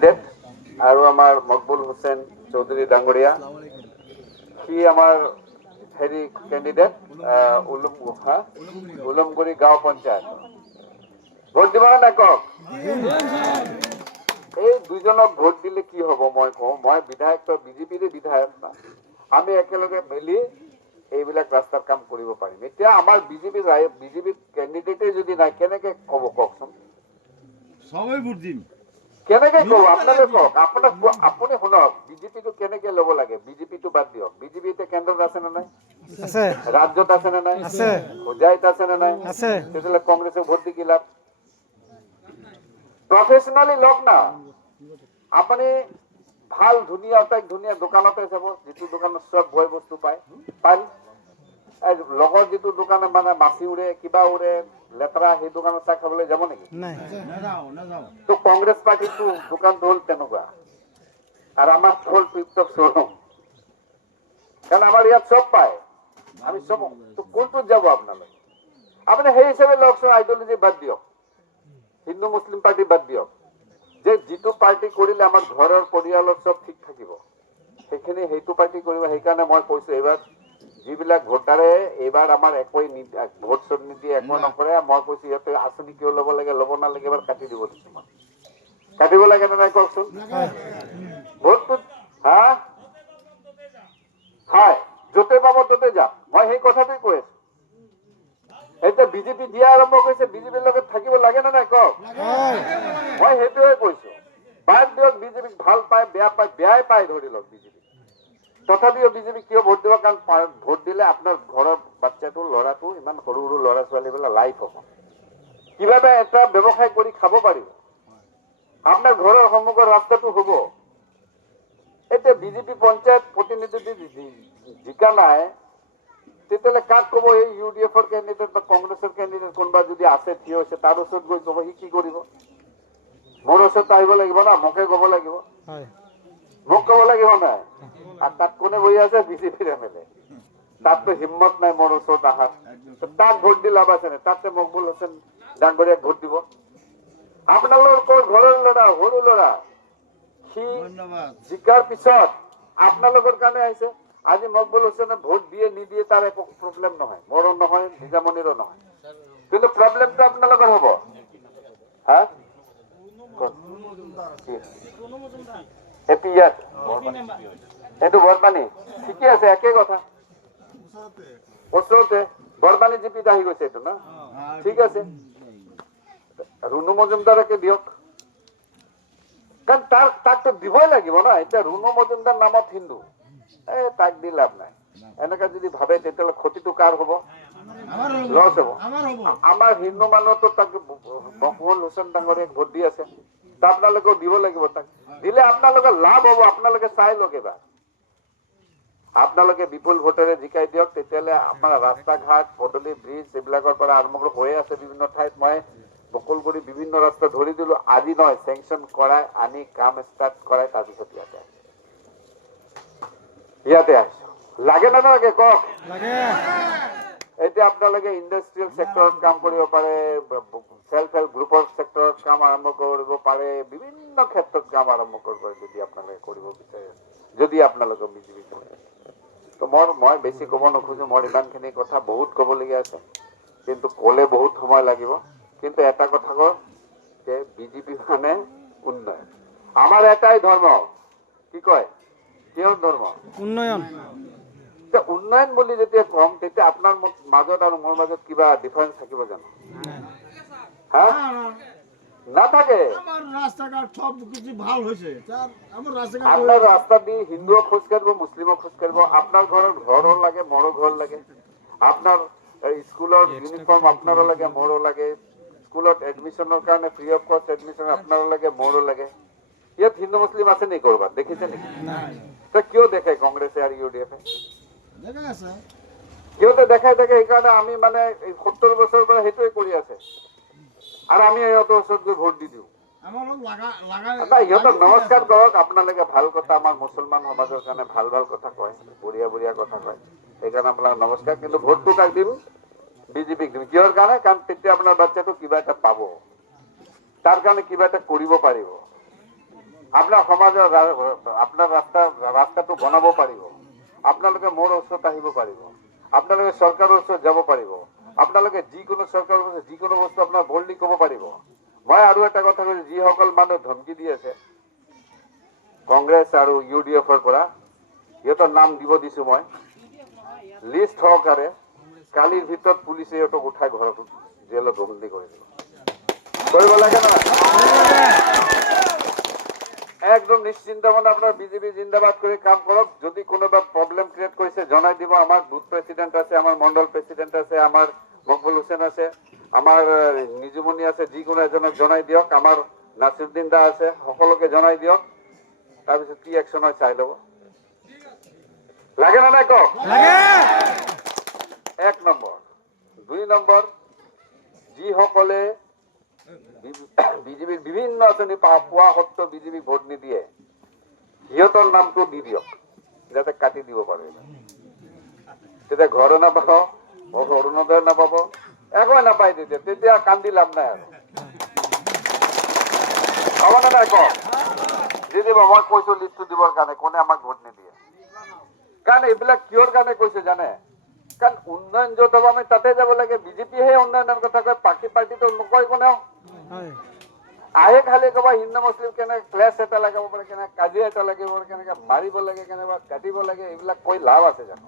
Candidate আৰু আমাৰ মকবুল হুছেইন চৌধুৰী ডাঙৰীয়া সি আমাৰ হেৰি ক্যান্ডিডেট উলমগুৰি গাঁও পঞ্চায়ত ভোট দিব না কওক এই দুইজনক ভোট দিলে কি হ'ব মই কওঁ মই বিধায়ক তো বিজেপিৰ বিধায়ক না আমি একেলগে মিলি এইবিলাক ৰাস্তাৰ কাম কৰিব পাৰিম এতিয়া আমাৰ বিজেপি ক্যান্ডিডেটে যদি নাই কেনেকে ক'ব কওকচোন সবাই ভোট দিম কেনেকে ক'ব আপোনালোকে কওক আপুনি শুনক বিজেপিটো কেনেকে ল'ব লাগে বিজেপিটো বাদ দিয়ক বিজেপিতে কেন্দ্ৰত আছে নে নাই আছে ৰাজ্যত আছে নে নাই আছে পঞ্চায়ত আছে নে নাই আছে তেতিয়াহ'লে কংগ্ৰেছক ভোট দি কি লাভ প্ৰফেচনেলি লওক না আপুনি ভাল ধুনীয়া ধুনীয়া দোকানতে যাব যিটো দোকানত চব বয় বস্তু পায় পাৰি লগৰ যিটো দোকানে মানে মাছি উৰে কিবা উৰে লেতেৰা সেই দোকানত চাহ খাবলৈ যাব নেকি নাই তো কংগ্ৰেছ পাৰ্টিটো দোকানটো হ'ল তেনেকুৱা আৰু আমাৰ হ'ল টিপটপ শ্ব'ৰুম কাৰণ আমাৰ ইয়াত চব পায় আমি চব তো কোনটোত যাব আপোনালোকে আপুনি সেই হিচাপে লওকচোন আইডিঅলজি বাদ দিয়ক হিন্দু মুছলিম পাৰ্টি বাদ দিয়ক যে যিটো পাৰ্টি কৰিলে আমাৰ ঘৰৰ পৰিয়ালৰ চব ঠিক থাকিব সেইখিনি সেইটো পাৰ্টি কৰিব সেইকাৰণে মই কৈছো এইবাৰ যিবিলাক ভোটাৰে এইবাৰ আমাৰ একোৱেই ভোট চোট নিদিয়ে একো নকৰে মই কৈছো সিহঁতে আঁচনি কিয় ল'ব লাগে ল'ব নালাগে এবাৰ কাটি দিব দিছো মই কাটিব লাগে নে নাই কওকচোন ভোটটো হা হয় য'তে পাব ত'তে যাম মই সেই কথাটোৱে কৈ আছো এতিয়া বিজেপি দিয়া আৰম্ভ কৰিছে বিজেপিৰ লগত থাকিব লাগে নে নাই কওক মই সেইটোৱে কৈছো বাদ দিয়ক বিজেপিক ভাল পায় বেয়াই পায় ধৰি লওক বিজেপি তথাপিও বিজেপি কিয় ভোট দিব কাৰণ ভোট দিলে আপোনাৰ ঘৰৰ বাচ্চাটো ল'ৰাটো ইমান সৰু সৰু ল'ৰা ছোৱালীবিলাক লাইফ হ'ব কিবা এটা ব্যৱসায় কৰি খাব পাৰিব আপোনাৰ ঘৰৰ সন্মুখৰ ৰাস্তাটো হ'ব এতিয়া বিজেপি পঞ্চায়ত প্ৰতিনিধি জিকা নাই তেতিয়াহ'লে কাক ক'ব এই UDF-ৰ কেণ্ডিডেট বা কংগ্ৰেছৰ কেণ্ডিডেট কোনোবা যদি আছে থিয় হৈছে তাৰ ওচৰত গৈ ক'ব সি কি কৰিব মোৰ ওচৰত আহিব লাগিব না মোকে ক'ব লাগিব হয় মোক ক'ব লাগিব নাই আৰু তাত কোনে বহি আছে বিজেপিৰ MLA তাততো হিম্মত নাই মোৰ ওচৰত আহাৰ তাক ভোট দি লাভ আছে নে তাতে মকবুল হুছেইন ডাঙৰীয়াক ভোট দিব আপোনালোকৰ ঘৰৰ ল'ৰা সৰু ল'ৰা সি জিকাৰ পিছত আপোনালোকৰ কাৰণে আহিছে আজি মকবুল হুছেইনে ভোট দিয়ে নিদিয়ে তাৰ একো প্ৰব্লেম নহয় মোৰো নহয় নিজামণিৰো নহয় কিন্তু প্ৰব্লেমটো আপোনালোকৰ হ'ব হা এপি ইয়াত এইটো বৰপানী ঠিকে আছে একে কথা ওচৰতে বৰপানী জিপিত আহি গৈছে এইটো না ঠিক আছে ৰুণু মজুমদাৰকে দিয়ক কাৰণ তাকতো দিবই লাগিব না এতিয়া ৰুণু মজুমদাৰ নামত হিন্দু তাক দি লাভ নাই এনেকা যদি ভাবে তেতিয়াহ'লে ক্ষতিটো কাৰ হ'ব লছ হ'ব আমাৰ হিন্দু মানুহতো তাক মকবুল হুছেইন ডাঙৰীয়াক ভোট দি আছে আপোনালোকেও দিব লাগিব তাক দিলে আপোনালোকৰ লাভ হ'ব আপোনালোকে চাই লওক এবাৰ আপোনালোকে বিপুল ভোটেৰে জিকাই দিয়ক তেতিয়াহ'লে আমাৰ ৰাস্তা ঘাট পদূলি ব্ৰিজ এইবিলাকৰ পৰা আৰম্ভ কৰি হৈ আছে বিভিন্ন ঠাইত মই বকুল কৰি বিভিন্ন ৰাস্তা ধৰি দিলো আজি নহয় চেংচন কৰাই আনি কাম ষ্টাৰ্ট কৰাই তাৰপিছত ইয়াতে আহিছো লাগে না নালাগে কওক এতিয়া আপোনালোকে ইণ্ডাষ্ট্ৰিয়েল চেক্টৰত কাম কৰিব পাৰে সেল্ফ হেল্প গ্ৰুপৰ চেক্টৰত কাম আৰম্ভ কৰিব পাৰে বিভিন্ন ক্ষেত্ৰত কাম আৰম্ভ কৰিব পাৰে যদি আপোনালোকে কৰিব বিচাৰে যদি আপোনালোকে বিজেপি তো মই বেছি ক'ব নোখোজো মোৰ ইমানখিনি কথা বহুত ক'বলগীয়া আছে কিন্তু ক'লে বহুত সময় লাগিব কিন্তু এটা কথা কওঁ যে বিজেপি মানে উন্নয়ন আমাৰ এটাই ধৰ্ম কি কয় কিয় ধৰ্ম উন্নয়ন উন্নয়ন বুলি যেতিয়া কম তেতিয়া আপোনাৰ মাজত আৰু মোৰ মাজত কিবা ডিফাৰেন্স থাকিব জানো হা নাথাকে আপনার রাস্তা দিয়ে হিন্দুও খোঁজ কাটবো মুসলিমও খোঁজ কাটবো আপনার ঘরও লাগে মোরও ঘর লাগে আপনার স্কুলের ইউনিফর্ম আপনারও লাগে মোরও লাগে স্কুলত এডমিশনের কারণে ফ্রি অফ কস্ট এডমিশন আপনারও লাগে মোরও লাগে ইয়াত হিন্দু মুসলিম আছে নেই করবার দেখেছে নাকি তো কেউ দেখায় কংগ্রেসে আর UDF কেউ তো দেখায় দেখে এই কারণে আমি মানে 70 বছর পরে সেইটোৱে কৰি আছে আৰ আমি ইহঁতৰ ওচৰত গৈ ভোট দি দিওঁ ইহঁতক নমস্কাৰ কৰক আপোনালোকে ভাল কথা আমাৰ মুছলমান সমাজৰ কাৰণে ভাল ভাল কথা কয় বঢ়িয়া কথা কয় সেইকাৰণে আপোনালোক নমস্কাৰ কিন্তু ভোটটো কাক দিম বিজেপিক দিম কিহৰ কাৰণে কাৰণ তেতিয়া আপোনাৰ বাচ্চাটো কিবা এটা পাব তাৰ কাৰণে কিবা এটা কৰিব পাৰিব আপোনাৰ সমাজৰ আপোনাৰ ৰাস্তাটো বনাব পাৰিব, আপোনালোকে মোৰ ওচৰত আহিব পাৰিব, আপোনালোকে চৰকাৰৰ ওচৰত যাব পাৰিব, আপোনালোকে যিকোনো চৰকাৰৰ ওচৰত যিকোনো বস্তু আপোনাৰ বল্ডলি ক'ব পাৰিব। মই আৰু এটা কথা কৈছো, যিসকল মানুহ ধমকি দি আছে কংগ্ৰেছ আৰু UDF-ৰ পৰা, সিহঁতৰ নাম দিব দিছো মই, লিষ্ট সহকাৰে। কালিৰ ভিতৰত পুলিচে সিহঁতক উঠাই ঘৰত জেলত বন্দী কৰি দিব। কৰিব লাগে নহয়? একদম নিশ্চিন্ত মনে আপনার বিজেপি জিন্দাবাদ করে কাম করক। যদি কোনোবা প্রবলেম ক্রিয়েট করেছে জনাই দিব। আমার বুথ প্রেসিডেন্ট আছে, আমার মন্ডল প্রেসিডেন্ট আছে, আমার মকবুল হোসেন আছে, আমার নিজুমণি আছে, যিকোনো এজনক জনাই দিয়ক। আমার নাসিরুদ্দিন দা আছে, সকলকে জনাই দিয়ক। তাৰপিছত কি একশন হয় চাই ল'ব। লাগে না নাই কওক? এক নম্বৰ। 2 নম্বৰ, যিসকলে বিজেপিৰ বিভিন্ন আঁচনি পোৱা সত্ত্বেও বিজেপি ভোট নিদিয়ে, সিহঁতৰ নামটো দি দিয়ক, যাতে কাটি দিব পাৰে। তেতিয়া ঘৰে নাপাব, অৰুণোদয় নাপাব, একোৱে নাপায়। তেতিয়া কান্দি লাভ নাই আৰু। হ'ব নে নাই কওক? দি দিব। মই কৈছো লিষ্টটো দিবৰ কাৰণে, কোনে আমাক ভোট নিদিয়ে। কাৰণ এইবিলাক কিহৰ কাৰণে কৈছে জানে? কাৰণ উন্নয়ন য'ত হ'ব আমি তাতে যাব লাগে। বিজেপিহে উন্নয়নৰ কথা কয়, বাকী পাৰ্টিটো নকয় কোনেও। আহে খালি ক'ব হিন্দু মুছলিম কেনেকে ক্লেছ এটা লগাব পাৰে, কেনেকে কাজিয়া এটা লাগিব পাৰে, কেনেকে মাৰিব লাগে, কেনেকুৱা কাটিব লাগে, এইবিলাক কৈ লাভ আছে জানো?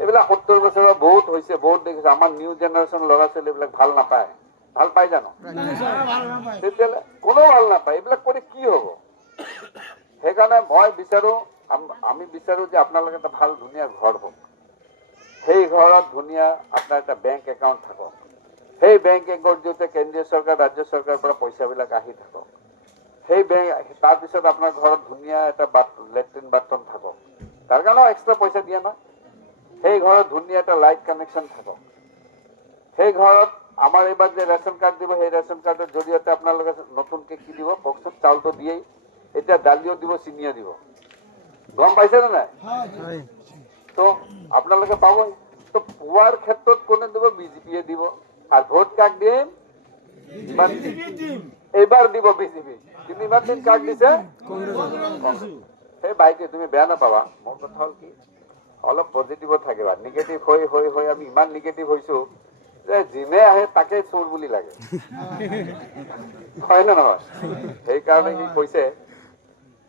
এইবিলাক 70 বছৰৰ বহুত হৈছে, বহুত দেখিছো। আমাৰ নিউ জেনেৰেশ্যন ল'ৰা ছোৱালীবিলাক ভাল নাপায়। ভাল পাই জানো? তেতিয়াহ'লে কোনেও ভাল নাপায়। এইবিলাক কৰি কি হ'ব? সেইকাৰণে মই বিচাৰো, আমি বিচাৰো যে আপোনালোকে এটা ভাল ধুনীয়া ঘৰ হওক। সেই ঘৰত ধুনীয়া আপোনাৰ এটা বেংক একাউণ্ট থাকক। সেই বেংক একাউণ্ট জৰিয়তে কেন্দ্ৰীয় চৰকাৰ, ৰাজ্য চৰকাৰৰ পৰা পইচাবিলাক আহি থাকক। সেই তাৰপিছত আপোনাৰ ঘৰত ধুনীয়া এটা লেট্ৰিন বাথৰুম থাকক। তাৰ কাৰণেও এক্সট্ৰা পইচা দিয়ে নহয়। সেই ঘৰত ধুনীয়া এটা লাইট কানেকশ্যন থাকক। সেই ঘৰত আমাৰ এইবাৰ যে ৰেচন কাৰ্ড দিব, সেই ৰেচন কাৰ্ডৰ জৰিয়তে আপোনালোকে নতুনকে কি দিব কওকচোন? চাউলটো দিয়েই, এতিয়া দালিও দিব, চিনিও দিব। গম পাইছে নে নাই? তো আপোনালোকে পাবই। তো পোৱাৰ ক্ষেত্ৰত কোনে দিব? বিজেপিয়ে দিব। আৰ ভোট কাক দিম? এইবাৰ দিব বিজেপি। কিন্তু ইমান দিন কাক দিছে? সেই ভাইটি তুমি বেয়া নাপাবা, মোৰ কথা হ'ল কি, অলপ পজিটিভত থাকিবা। নিগেটিভ হৈ আমি ইমান নিগেটিভ হৈছো যে যিনে আহে তাকে চোৰ বুলি লাগে। হয় নে নহয়? সেইকাৰণে সি কৈছে,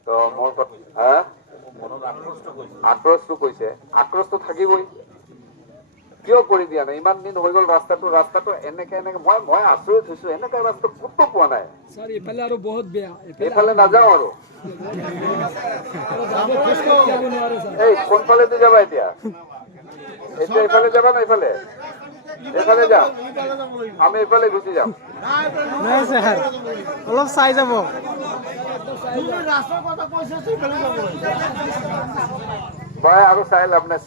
তো মোৰ কথা আক্ৰোশটো কৈছে, আক্ৰোশটো থাকিবই। কিয় কৰি দিয়া নাই? ইমান দিন হৈ গ'ল ৰাস্তাটো এনেকে মই আচৰিত হৈছো, এনেকা ৰাস্তা ক'তো পোৱা নাই। স্যাৰ এফালে আৰো বহুত বেয়া। এইফালে নাযাওঁ আৰু। এই কোনফালেদি যাবা এতিয়া? এতিয়া এইফালে যাবা না এইফালে? এইফালে যাম, আমি এইফালে গুচি যাম। নাই স্যার, অলপ চাই যাব। মই আৰু চাই লাভ নাই।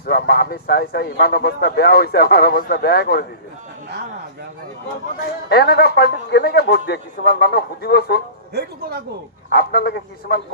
আমি চাই ইমান অৱস্থা বেয়া হৈছে, আমাৰ অৱস্থা বেয়াই কৰি দিছে। এনেকুৱা পাৰ্টিত কেনেকে ভোট দিয়ে? কিছুমান মানুহ সুধিবচোন। আপোনালোকে কিছুমান